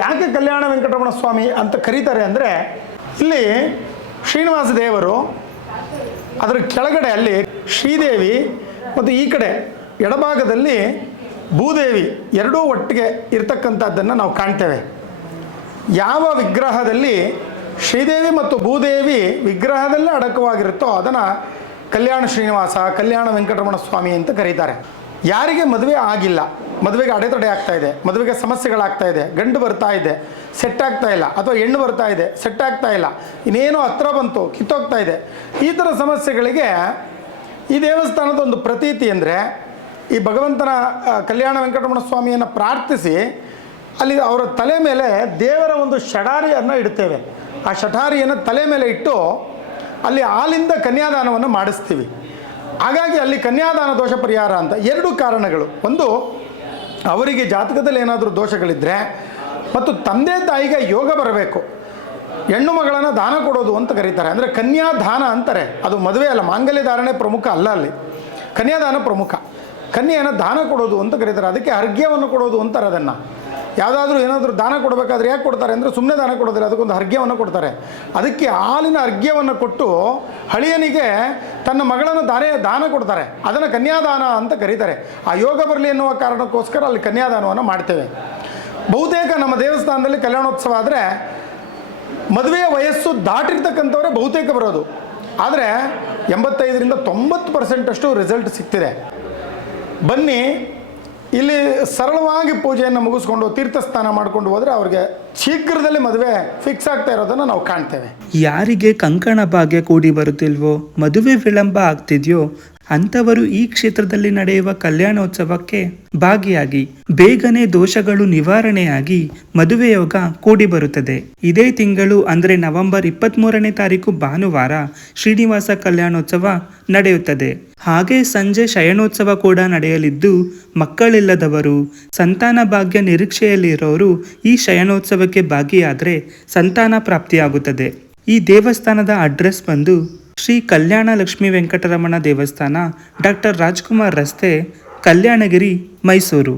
ಯಾಕೆ ಕಲ್ಯಾಣ ವೆಂಕಟರಮಣ ಸ್ವಾಮಿ ಅಂತ ಕರೀತಾರೆ ಅಂದರೆ, ಇಲ್ಲಿ ಶ್ರೀನಿವಾಸ ದೇವರು, ಅದರ ಕೆಳಗಡೆ ಅಲ್ಲಿ ಶ್ರೀದೇವಿ ಮತ್ತು ಈ ಕಡೆ ಎಡಭಾಗದಲ್ಲಿ ಭೂದೇವಿ ಎರಡೂ ಒಟ್ಟಿಗೆ ಇರ್ತಕ್ಕಂಥದ್ದನ್ನು ನಾವು ಕಾಣ್ತೇವೆ. ಯಾವ ವಿಗ್ರಹದಲ್ಲಿ ಶ್ರೀದೇವಿ ಮತ್ತು ಭೂದೇವಿ ವಿಗ್ರಹದಲ್ಲೇ ಅಡಕವಾಗಿರುತ್ತೋ ಅದನ್ನು ಕಲ್ಯಾಣ ಶ್ರೀನಿವಾಸ, ಕಲ್ಯಾಣ ವೆಂಕಟರಮಣ ಸ್ವಾಮಿ ಅಂತ ಕರೀತಾರೆ. ಯಾರಿಗೆ ಮದುವೆ ಆಗಿಲ್ಲ, ಮದುವೆಗೆ ಅಡೆತಡೆ ಆಗ್ತಾ ಇದೆ, ಮದುವೆಗೆ ಸಮಸ್ಯೆಗಳಾಗ್ತಾ ಇದೆ, ಗಂಡು ಬರ್ತಾ ಇದೆ ಸೆಟ್ ಆಗ್ತಾ ಇಲ್ಲ, ಅಥವಾ ಹೆಣ್ಣು ಬರ್ತಾ ಇದೆ ಸೆಟ್ ಆಗ್ತಾ ಇಲ್ಲ, ಇನ್ನೇನೋ ಹತ್ರ ಬಂತು ಕಿತ್ತೋಗ್ತಾ ಇದೆ, ಈ ಥರ ಸಮಸ್ಯೆಗಳಿಗೆ ಈ ದೇವಸ್ಥಾನದ ಒಂದು ಪ್ರತೀತಿ ಅಂದರೆ, ಈ ಭಗವಂತನ ಕಲ್ಯಾಣ ವೆಂಕಟರಮಣ ಸ್ವಾಮಿಯನ್ನು ಪ್ರಾರ್ಥಿಸಿ ಅಲ್ಲಿ ಅವರ ತಲೆ ಮೇಲೆ ದೇವರ ಒಂದು ಷಡಾರಿಯನ್ನು ಇಡ್ತೇವೆ. ಆ ಷಠಾರಿಯನ್ನು ತಲೆ ಮೇಲೆ ಇಟ್ಟು ಅಲ್ಲಿ ಹಾಲಿಂದ ಕನ್ಯಾದಾನವನ್ನು ಮಾಡಿಸ್ತೀವಿ. ಹಾಗಾಗಿ ಅಲ್ಲಿ ಕನ್ಯಾದಾನ ದೋಷ ಪರಿಹಾರ ಅಂತ ಎರಡು ಕಾರಣಗಳು. ಒಂದು, ಅವರಿಗೆ ಜಾತಕದಲ್ಲಿ ಏನಾದರೂ ದೋಷಗಳಿದ್ದರೆ ಮತ್ತು ತಂದೆ ತಾಯಿಗೆ ಯೋಗ ಬರಬೇಕು, ಹೆಣ್ಣು ಮಗಳನ್ನು ದಾನ ಕೊಡೋದು ಅಂತ ಕರೀತಾರೆ. ಅಂದರೆ ಕನ್ಯಾದಾನ ಅಂತಾರೆ. ಅದು ಮದುವೆ ಅಲ್ಲ, ಮಾಂಗಲ್ಯ ಧಾರಣೆ ಪ್ರಮುಖ ಅಲ್ಲ, ಅಲ್ಲಿ ಕನ್ಯಾದಾನ ಪ್ರಮುಖ. ಕನ್ಯೆಯನ್ನು ದಾನ ಕೊಡೋದು ಅಂತ ಕರೀತಾರೆ. ಅದಕ್ಕೆ ಅರ್ಘ್ಯವನ್ನು ಕೊಡೋದು ಅಂತಾರೆ. ಅದನ್ನು ಯಾವುದಾದ್ರೂ ಏನಾದರೂ ದಾನ ಕೊಡಬೇಕಾದ್ರೆ ಯಾಕೆ ಕೊಡ್ತಾರೆ ಅಂದರೆ, ಸುಮ್ಮನೆ ದಾನ ಕೊಡೋದಿಲ್ಲ, ಅದಕ್ಕೊಂದು ಅರ್ಘ್ಯವನ್ನು ಕೊಡ್ತಾರೆ. ಅದಕ್ಕೆ ಹಾಲಿನ ಅರ್ಘ್ಯವನ್ನು ಕೊಟ್ಟು ಹಳಿಯನಿಗೆ ತನ್ನ ಮಗಳನ್ನು ದಾನ ಕೊಡ್ತಾರೆ. ಅದನ್ನು ಕನ್ಯಾದಾನ ಅಂತ ಕರೀತಾರೆ. ಆ ಯೋಗ ಬರಲಿ ಎನ್ನುವ ಕಾರಣಕ್ಕೋಸ್ಕರ ಅಲ್ಲಿ ಕನ್ಯಾದಾನವನ್ನು ಮಾಡ್ತೇವೆ. ಬಹುತೇಕ ನಮ್ಮ ದೇವಸ್ಥಾನದಲ್ಲಿ ಕಲ್ಯಾಣೋತ್ಸವ ಆದರೆ ಮದುವೆಯ ವಯಸ್ಸು ದಾಟಿರ್ತಕ್ಕಂಥವರೇ ಬಹುತೇಕ ಬರೋದು. ಆದರೆ 85ರಿಂದ 90% ರಿಸಲ್ಟ್ ಸಿಗ್ತಿದೆ. ಬನ್ನಿ, ಇಲ್ಲಿ ಸರಳವಾಗಿ ಪೂಜೆಯನ್ನು ಮುಗಿಸ್ಕೊಂಡು ತೀರ್ಥಸ್ನಾನ ಮಾಡ್ಕೊಂಡು ಹೋದರೆ ಅವ್ರಿಗೆ ಶೀಘ್ರದಲ್ಲಿ ಮದುವೆ ಫಿಕ್ಸ್ ಆಗ್ತಾ ಇರೋದನ್ನು ನಾವು ಕಾಣ್ತೇವೆ. ಯಾರಿಗೆ ಕಂಕಣ ಭಾಗ್ಯ ಕೂಡಿ ಬರುತ್ತಿಲ್ವೋ, ಮದುವೆ ವಿಳಂಬ ಆಗ್ತಿದೆಯೋ ಅಂಥವರು ಈ ಕ್ಷೇತ್ರದಲ್ಲಿ ನಡೆಯುವ ಕಲ್ಯಾಣೋತ್ಸವಕ್ಕೆ ಭಾಗಿಯಾಗಿ ಬೇಗನೆ ದೋಷಗಳು ನಿವಾರಣೆಯಾಗಿ ಮದುವೆ ಯೋಗ ಕೂಡಿ ಬರುತ್ತದೆ. ಇದೇ ತಿಂಗಳು ಅಂದರೆ ನವೆಂಬರ್ 23ನೇ ತಾರೀಕು ಭಾನುವಾರ ಶ್ರೀನಿವಾಸ ಕಲ್ಯಾಣೋತ್ಸವ ನಡೆಯುತ್ತದೆ. ಹಾಗೆ ಸಂಜೆ ಶಯನೋತ್ಸವ ಕೂಡ ನಡೆಯಲಿದ್ದು, ಮಕ್ಕಳಿಲ್ಲದವರು, ಸಂತಾನ ಭಾಗ್ಯ ನಿರೀಕ್ಷೆಯಲ್ಲಿರೋರು ಈ ಶಯನೋತ್ಸವಕ್ಕೆ ಭಾಗಿಯಾದರೆ ಸಂತಾನ ಪ್ರಾಪ್ತಿಯಾಗುತ್ತದೆ. ಈ ದೇವಸ್ಥಾನದ ಅಡ್ರೆಸ್ ಬಂದು ಶ್ರೀ ಕಲ್ಯಾಣ ಲಕ್ಷ್ಮೀ ವೆಂಕಟರಮಣ ದೇವಸ್ಥಾನ, ಡಾಕ್ಟರ್ ರಾಜ್ಕುಮಾರ್ ರಸ್ತೆ, ಕಲ್ಯಾಣಗಿರಿ, ಮೈಸೂರು.